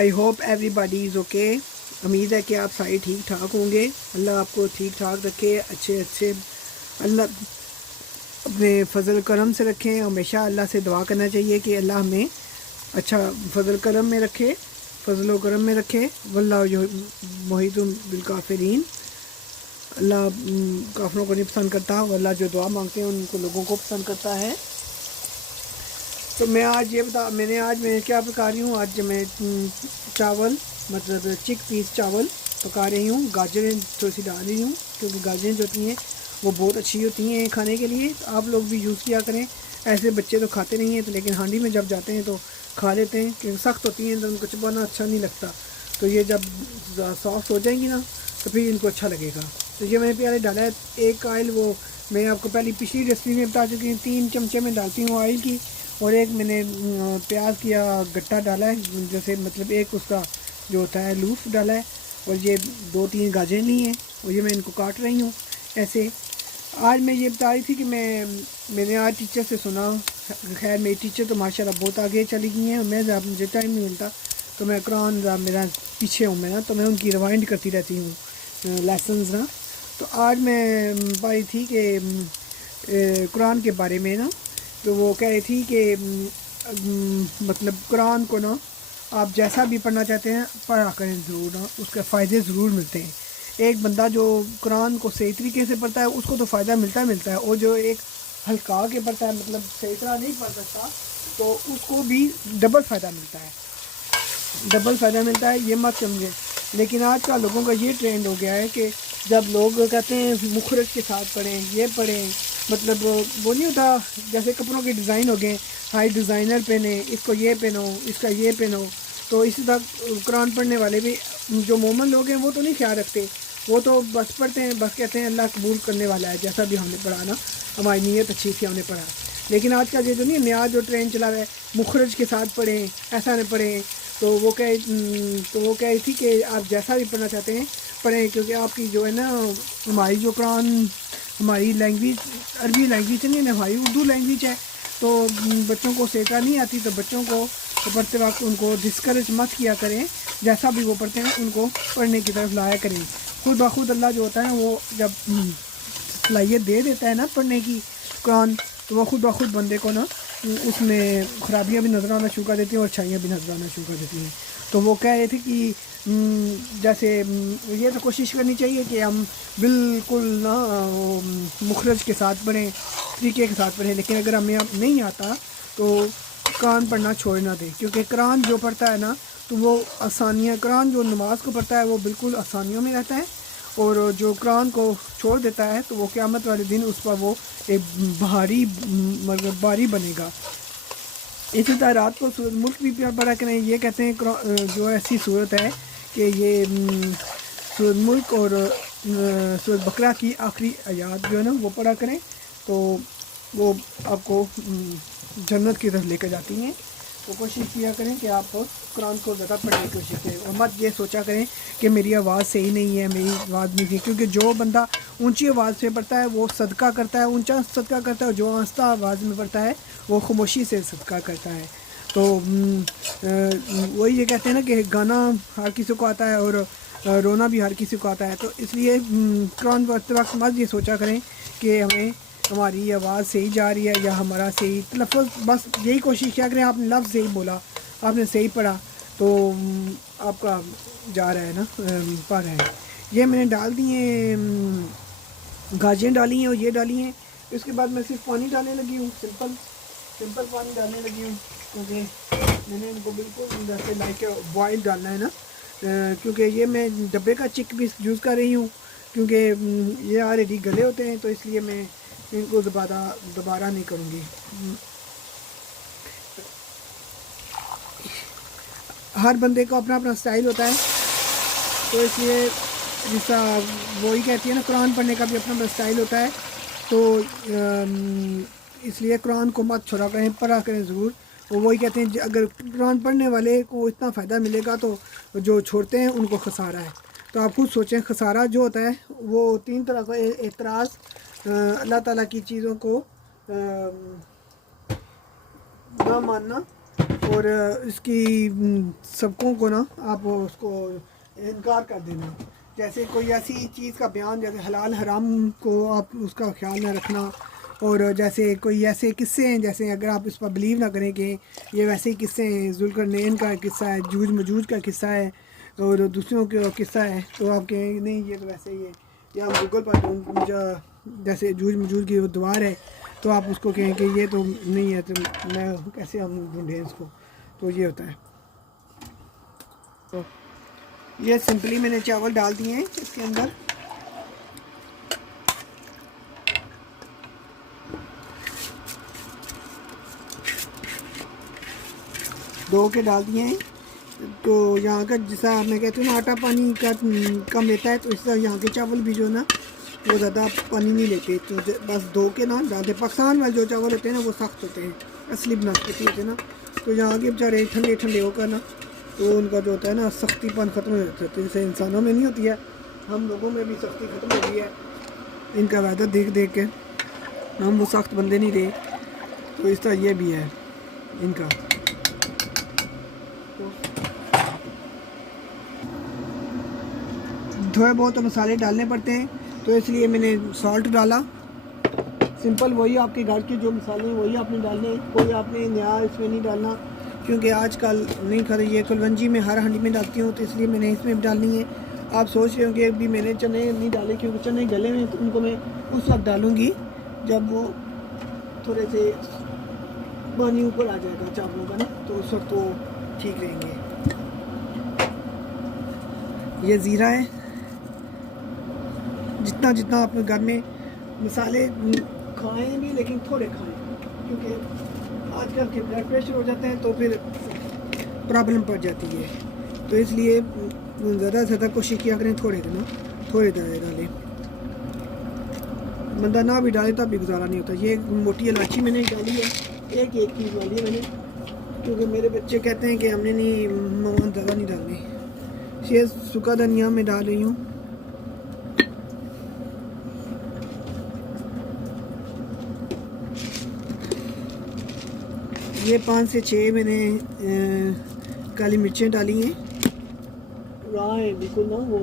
I hope everybody is okay. उम्मीद है कि आप सारे ठीक ठाक होंगे। अल्लाह आपको ठीक ठाक रखे, अच्छे अल्लाह अपने फ़ज़ल करम से रखें। हमेशा अल्लाह से दुआ करना चाहिए कि अल्लाह हमें अच्छा फ़ज़ल करम में रखे, फ़ज़ल करम में रखे। वल्लाहु मुहीतुम बिल काफ़िरीन। अल्लाह काफ़िरों को नहीं पसंद करता, अल्लाह जो दुआ मांगते हैं उनको लोगों को पसंद करता है। तो मैं क्या पका रही हूँ। आज मैं चावल मतलब चिक पीस चावल पका रही हूँ। गाजरें थोड़ी सी डाल रही हूँ क्योंकि गाजरें जो होती हैं वो बहुत अच्छी होती हैं खाने के लिए। तो आप लोग भी यूज़ किया करें। ऐसे बच्चे तो खाते नहीं हैं तो, लेकिन हांडी में जब जाते हैं तो खा लेते हैं क्योंकि सख्त होती हैं तो उनको चबाना अच्छा नहीं लगता। तो ये जब सॉफ्ट हो जाएंगी ना तो फिर इनको अच्छा लगेगा। तो ये मैंने पहले डाला है एक ऑयल। वो मैं आपको पहले पिछली रेसिपी में बता चुकी हूँ। 3 चमचे में डालती हूँ ऑयल की। और एक मैंने प्याज किया गट्टा डाला है, जैसे मतलब एक उसका जो होता है लूफ डाला है। और ये 2-3 गाजरें ली हैं और ये मैं इनको काट रही हूँ ऐसे। आज मैं ये बता रही थी कि मैंने आज टीचर से सुना। खैर मेरी टीचर तो माशाल्लाह बहुत आगे चली गई हैं। मैं जब मुझे टाइम नहीं मिलता तो मैं कुरान मेरा पीछे हूँ मैं ना, तो मैं उनकी रिवाइंड करती रहती हूँ लेसन्स ना। तो आज मैं पाई थी कि कुरान के बारे में ना, तो वो कह रही थी कि मतलब कुरान को ना आप जैसा भी पढ़ना चाहते हैं पढ़ा करें ज़रूर ना, उसके फ़ायदे ज़रूर मिलते हैं। एक बंदा जो कुरान को सही तरीके से पढ़ता है उसको तो फ़ायदा मिलता है, और जो एक हल्का के पढ़ता है मतलब सही तरह नहीं पढ़ सकता तो उसको भी डबल फ़ायदा मिलता है। ये मत समझे। लेकिन आज का लोगों का ये ट्रेंड हो गया है कि जब लोग कहते हैं मुखरज के साथ पढ़ें, ये पढ़ें, मतलब वो नहीं होता जैसे कपड़ों के डिज़ाइन हो गए, हाई डिज़ाइनर पहने, इसको ये पहनो, इसका ये पहनो। तो इसी तरह कुरान पढ़ने वाले भी जो मोमन लोग हैं वो तो नहीं ख्याल रखते। वो तो बस पढ़ते हैं, बस कहते हैं अल्लाह कबूल करने वाला है, जैसा भी हमने पढ़ा ना, हमारी नीयत अच्छी थी हमने पढ़ा। लेकिन आज का ये जो नहीं नया जो ट्रेंड चला हुआ है मुखरज के साथ पढ़ें, ऐसा नहीं पढ़ें। तो वो कह रही थी कि आप जैसा भी पढ़ना चाहते हैं पढ़ें, क्योंकि आपकी जो है ना हमारी जो कुरान हमारी लैंग्वेज अरबी लैंग्वेज नहीं है, हमारी उर्दू लैंग्वेज है। तो बच्चों को सेका नहीं आती, तो बच्चों को पढ़ते वक्त उनको डिस्करेज मत किया करें। जैसा भी वो पढ़ते हैं उनको पढ़ने की तरफ लाया करें। खुद ब खुद अल्लाह जो होता है वो जब सलाहियत दे देता है ना पढ़ने की कुरान, तो वह खुद ब खुद बंदे को ना उसमें ख़राबियाँ भी नज़र आना शुरू कर देती हैं और अच्छाइयाँ भी नज़र आना शुरू कर देती हैं। तो वो कह रहे थे कि जैसे ये तो कोशिश करनी चाहिए कि हम बिल्कुल ना मुखरज के साथ पढ़ें, तरीके के साथ पढ़ें। लेकिन अगर हमें अब नहीं आता तो कुरान पढ़ना छोड़ ना दें, क्योंकि कुरान जो पढ़ता है ना तो वो आसानियाँ, कुरान जो नमाज को पढ़ता है वो बिल्कुल आसानियों में रहता है। और जो कुरान को छोड़ देता है तो वो क़यामत वाले दिन उस पर वो एक भारी मतलब भारी बनेगा। इसी तरह रात को सूरत मुल्क भी पढ़ा करें। ये कहते हैं जो ऐसी सूरत है कि ये सूरत मुल्क और सूरत बकरा की आखिरी आयत जो है ना वो पढ़ा करें, तो वो आपको जन्नत की तरफ लेकर जाती हैं। तो कोशिश किया करें कि आप कुरान को ज़्यादा पढ़ने की कोशिश करें और मत ये सोचा करें कि मेरी आवाज़ सही नहीं है, मेरी आवाज़ नहीं थी। क्योंकि जो बंदा ऊंची आवाज़ से पढ़ता है वो सदका करता है, ऊंचा सदका करता है, और जो आहिस्ता आवाज़ में पढ़ता है वो खामोशी से सदका करता है। तो वही ये कहते हैं ना कि गाना हर किसी को आता है और रोना भी हर किसी को आता है। तो इसलिए कुरान पढ़ते वक्त मत ये सोचा करें कि हमारी आवाज़ सही जा रही है या हमारा सही लफ्ज़, बस यही कोशिश किया करें आपने लफ्ज़ सही बोला, आपने सही पढ़ा तो आपका जा रहा है ना पा रहा है। ये मैंने डाल दिए गाजरें डाली हैं और ये डाली हैं। इसके बाद मैं सिर्फ पानी डालने लगी हूँ, सिंपल पानी डालने लगी हूँ, क्योंकि मैंने इनको बिल्कुल जैसे लाइक बॉयल डालना है ना। क्योंकि ये मैं डब्बे का चिक भी यूज़ कर रही हूँ, क्योंकि ये ऑलरेडी गले होते हैं, तो इसलिए मैं इनको दोबारा नहीं करूँगी। हर बंदे को अपना अपना स्टाइल होता है, तो इसलिए जैसा वही कहती है ना कुरान पढ़ने का भी अपना अपना स्टाइल होता है। तो इसलिए कुरान को मत छोड़ा करें, पढ़ा करें ज़रूर। वो वही कहते हैं अगर कुरान पढ़ने वाले को इतना फ़ायदा मिलेगा तो जो छोड़ते हैं उनको खसारा है। तो आप खुद सोचें, खसारा जो होता है वो 3 तरह का एतराज़, अल्लाह ताला की चीज़ों को ना मानना, और इसकी सबकों को ना आप उसको इनकार कर देना। जैसे कोई ऐसी चीज़ का बयान, जैसे हलाल हराम को आप उसका ख्याल ना रखना, और जैसे कोई ऐसे किस्से हैं, जैसे अगर आप इस पर बिलीव ना करें कि ये वैसे ही किस्से हैं, जुल्करनैन का किस्सा है, जूझ मजूज का किस्सा है और दूसरों का किस्सा है, तो आप कहें नहीं ये तो वैसे ही है, या आप गूगल पर जैसे जूझ मजूज की वो दीवार है, तो आप उसको कहें कि ये तो नहीं है, तो मैं कैसे हम ढूंढें इसको। तो ये होता है। तो ये सिंपली मैंने चावल डाल दिए हैं इसके अंदर। धो के डाल दिए हैं। तो यहाँ का जैसा मैं कहती हूँ ना, आटा पानी का कम लेता है, तो इस तरह यहाँ के चावल भी जो ना वो ज़्यादा पानी नहीं लेते, तो बस धो के ना डालते। पाकिस्तान वाले जो चावल होते हैं ना वो सख्त होते हैं, असली बनास्पति होते हैं ना, तो यहाँ के बेचारे ठंडे ठंडे होकर ना, तो उनका जो होता है ना सख्तीपन ख़त्म हो जाता है। तो जैसे इंसानों में नहीं होती है, हम लोगों में भी सख्ती ख़त्म हो गई है इनका वादा देख देख के, हम वो सख्त बंदे नहीं रहे। तो इस तरह ये भी है इनका। थोड़े बहुत मसाले डालने पड़ते हैं, तो इसलिए मैंने सॉल्ट डाला। सिंपल वही आपके घर के जो मसाले हैं वही आपने डालने हैं, कोई आपने नया इसमें नहीं डालना, क्योंकि आजकल नहीं खरीद, ये कुलवंजी में हर हांडी में डालती हूँ, तो इसलिए मैंने इसमें भी डालनी है। आप सोच रहे हो कि अभी मैंने चने नहीं डाले, क्योंकि चने गले में, तो उनको मैं उस वक्त डालूँगी जब वो थोड़े से पानी ऊपर आ जाएगा चावलों का ना, तो उस वक्त वो ठीक रहेंगे। ये ज़ीरा है। जितना जितना अपने घर में मसाले खाएँ भी, लेकिन थोड़े खाएँ, क्योंकि आजकल के ब्लड प्रेशर हो जाते हैं तो फिर प्रॉब्लम पड़ जाती है। तो इसलिए ज़्यादा से ज़्यादा कोशिश किया करें थोड़े ना, थोड़े डालें। बंदा ना भी डाले तब भी गुजारा नहीं होता। ये मोटी इलायची मैंने डाली है, एक चीज़ डाली है मैंने, क्योंकि मेरे बच्चे कहते हैं कि हमने नहीं मम्मा ज़्यादा नहीं डालनी। ये सूखा धनिया में डाल रही हूँ। ये 5 से 6 मैंने काली मिर्चें डाली हैं, राह है बिल्कुल ना वो।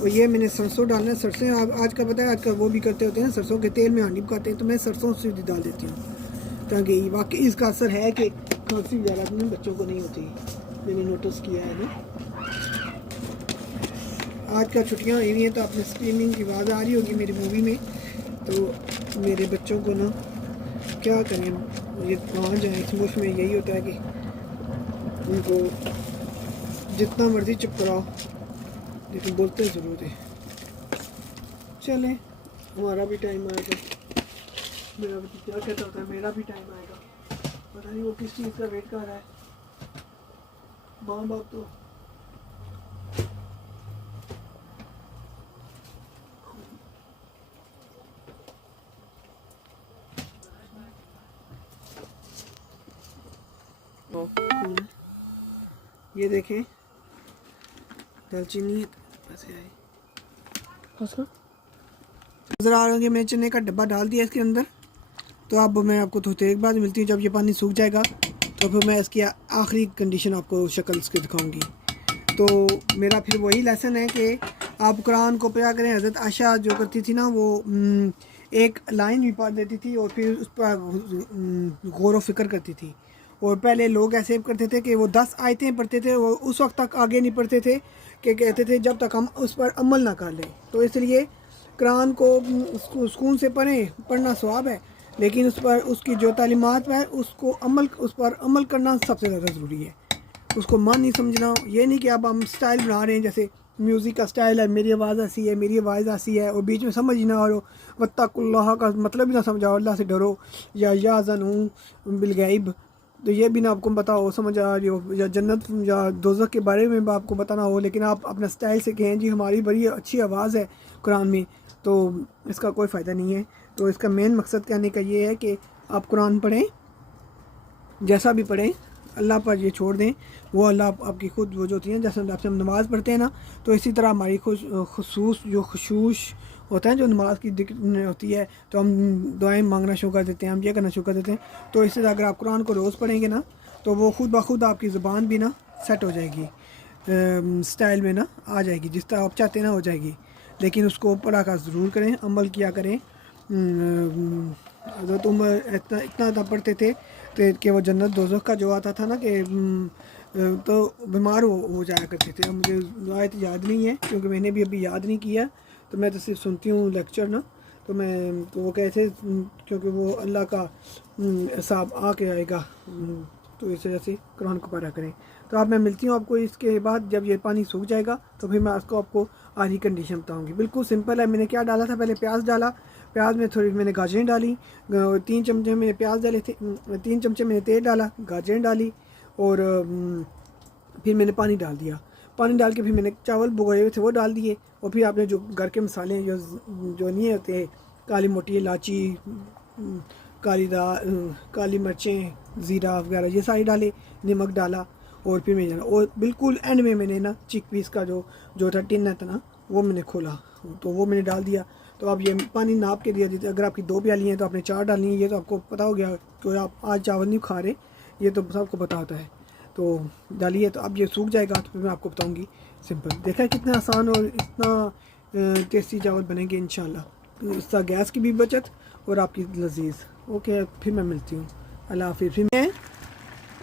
और ये मैंने सरसों डालना है। सरसों आज का पता है, आजकल वो भी करते होते हैं, सरसों के तेल में हांडी पकाते हैं, तो मैं सरसों से भी डाल देती हूँ, ताकि वाकई इसका असर है कि खांसी वगैरह अपने बच्चों को नहीं होती, मैंने नोटिस किया है ना। आज का छुट्टियाँ हुई हुई हैं, तो आपने स्क्रीनिंग की आवाज़ आ रही होगी मेरी मूवी में। तो मेरे बच्चों को ना क्या करें, ये कहाँ जाएँ, इस मुल्क में यही होता है कि उनको जितना मर्जी चुप कराओ, लेकिन बोलते ज़रूर है। चले, हमारा भी टाइम आएगा। मेरा बच्चा क्या कहता होता है, मेरा भी टाइम आएगा। पता नहीं वो किस चीज़ का वेट कर रहा है। माँ बाप तो ये देखें, दालचीनी ऐसे आई नज़र आ रहा है। मैंने चने का डब्बा डाल दिया इसके अंदर। तो अब मैं आपको थोड़ी देर बाद मिलती हूँ, जब ये पानी सूख जाएगा तो फिर मैं इसकी आखिरी कंडीशन आपको शक्ल इसकी दिखाऊंगी। तो मेरा फिर वही लेसन है कि आप कुरान को पढ़ा करें। हज़रत आयशा जो करती थी ना, वो एक लाइन भी पढ़ देती थी और फिर उस पर गौर व फिक्र करती थी। और पहले लोग ऐसे करते थे कि वो 10 आयतें पढ़ते थे, वो उस वक्त तक आगे नहीं पढ़ते थे, कि कहते थे जब तक हम उस पर अमल ना कर लें। तो इसलिए कुरान को सुकून से पढ़ना सवाब है, लेकिन उस पर उसकी जो तालीमात है उसको उस पर अमल करना सबसे ज़्यादा ज़रूरी है। उसको मन नहीं समझना। ये नहीं कि अब हम स्टाइल बना रहे हैं, जैसे म्यूज़िक का स्टाइल है, मेरी आवाज़ ऐसी है, मेरी आवाज़ ऐसी है, और बीच में समझ ही ना हो, वत्तकुल्लाह का मतलब ही ना समझाओ, अल्लाह से डरो, या ज़नू बिलगैब, तो ये भी ना आपको पता हो, समझ आ रही हो, या जन्नत या दोज़ख के बारे में भी आपको पता ना हो, लेकिन आप अपना स्टाइल से कहें जी हमारी बड़ी अच्छी आवाज़ है कुरान में, तो इसका कोई फ़ायदा नहीं है। तो इसका मेन मकसद कहने का ये है कि आप कुरान पढ़ें, जैसा भी पढ़ें अल्लाह पर ये छोड़ दें, वो अल्लाह आपकी खुद वो जो होती हैं, जैसे आपसे हम नमाज़ पढ़ते हैं ना, तो इसी तरह हमारी खुसूस जो खुशूश होता है, जो नमाज की दिक्कत होती है, तो हम दुआएं मांगना शुरू कर देते हैं, हम ये करना शुरू कर देते हैं। तो इसी तरह अगर आप कुरान को रोज़ पढ़ेंगे ना, तो वो खुद ब खुद आपकी ज़ुबान भी ना सेट हो जाएगी, स्टाइल में ना आ जाएगी, जिस तरह आप चाहते ना हो जाएगी। लेकिन उसको पढ़ा का ज़रूर करें, अमल किया करें। तो तुम इतना इतना पढ़ते थे तो कि वो जन्नत दोज़ख का जो आता था ना कि तो बीमार हो जाया करते थे। अब मुझे आयत याद नहीं है क्योंकि मैंने भी अभी याद नहीं किया, तो मैं तो सिर्फ सुनती हूँ लेक्चर ना। तो मैं तो वो कहते क्योंकि वो अल्लाह का हिसाब आके आएगा, तो इस वजह से कुरान को पढ़ा करें। तो अब मैं मिलती हूँ आपको इसके बाद, जब ये पानी सूख जाएगा तो फिर मैं उसको आपको आधी कंडीशन बताऊँगी। बिल्कुल सिंपल है। मैंने क्या डाला था, पहले प्याज डाला, प्याज में थोड़ी मैंने गाजरें डाली, 3 चमचे मैंने प्याज डाले थे, 3 चमचे मैंने तेल डाला, गाजरें डाली और फिर मैंने पानी डाल दिया। पानी डाल के फिर मैंने चावल भिगोए हुए थे वो डाल दिए। और फिर आपने जो घर के मसाले हैं जो नहीं होते, काली मोटी इलायची, काली मिर्चें, ज़ीरा वगैरह ये सारे डाले, नमक डाला और फिर मैंने और बिल्कुल एंड में मैंने ना चिक पीस का जो था टिन था ना, वो मैंने खोला तो वो मैंने डाल दिया। तो अब ये पानी नाप के दिया, अगर आपकी 2 प्याली हैं तो आपने 4 डालनी है। ये तो आपको पता हो गया कि आप आज चावल नहीं खा रहे, ये तो सबको पता होता है। तो डालिए, तो अब ये सूख जाएगा तो फिर मैं आपको बताऊंगी। सिंपल, देखा कितना आसान और इतना टेस्टी चावल बनेंगे इंशाल्लाह। इसका गैस की भी बचत और आपकी लजीज। ओके, फिर मैं मिलती हूँ, अल्लाह हाफिज़। फिर मैं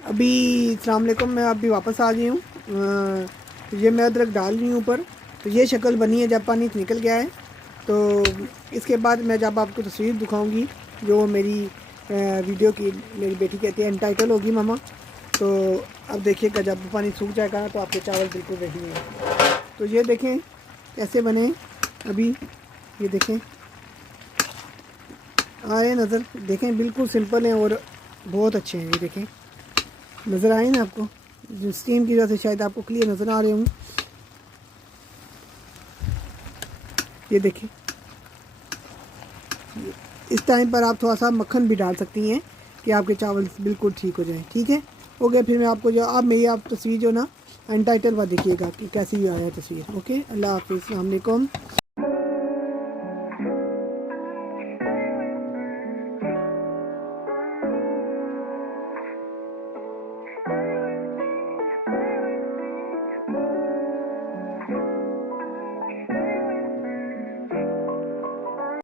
अभी अस्सलाम वालेकुम, मैं अभी वापस आ गई हूँ। तो ये मैं अदरक डाल रही हूँ ऊपर, तो ये शक्ल बनी है जब पानी निकल गया है। तो इसके बाद मैं जब आपको तस्वीर दिखाऊंगी जो मेरी वीडियो की, मेरी बेटी कहती है अनटाइटल होगी मामा। तो अब देखिएगा जब पानी सूख जाएगा ना तो आपके चावल बिल्कुल रेडी हैं। तो ये देखें कैसे बने अभी, ये देखें आ रहे नज़र, देखें बिल्कुल सिंपल हैं और बहुत अच्छे हैं। ये देखें, नज़र आए ना आपको, स्टीम की वजह से शायद आपको क्लियर नज़र आ रहे होंगे। ये देखिए, इस टाइम पर आप थोड़ा सा मक्खन भी डाल सकती हैं कि आपके चावल बिल्कुल ठीक हो जाएं। ठीक है, ओके। फिर मैं आपको जो आप मेरी आप तस्वीर जो ना अनटाइटल वाला देखिएगा कि कैसी आया तस्वीर। ओके, अल्लाह हाफिज़, अस्सलाम वालेकुम।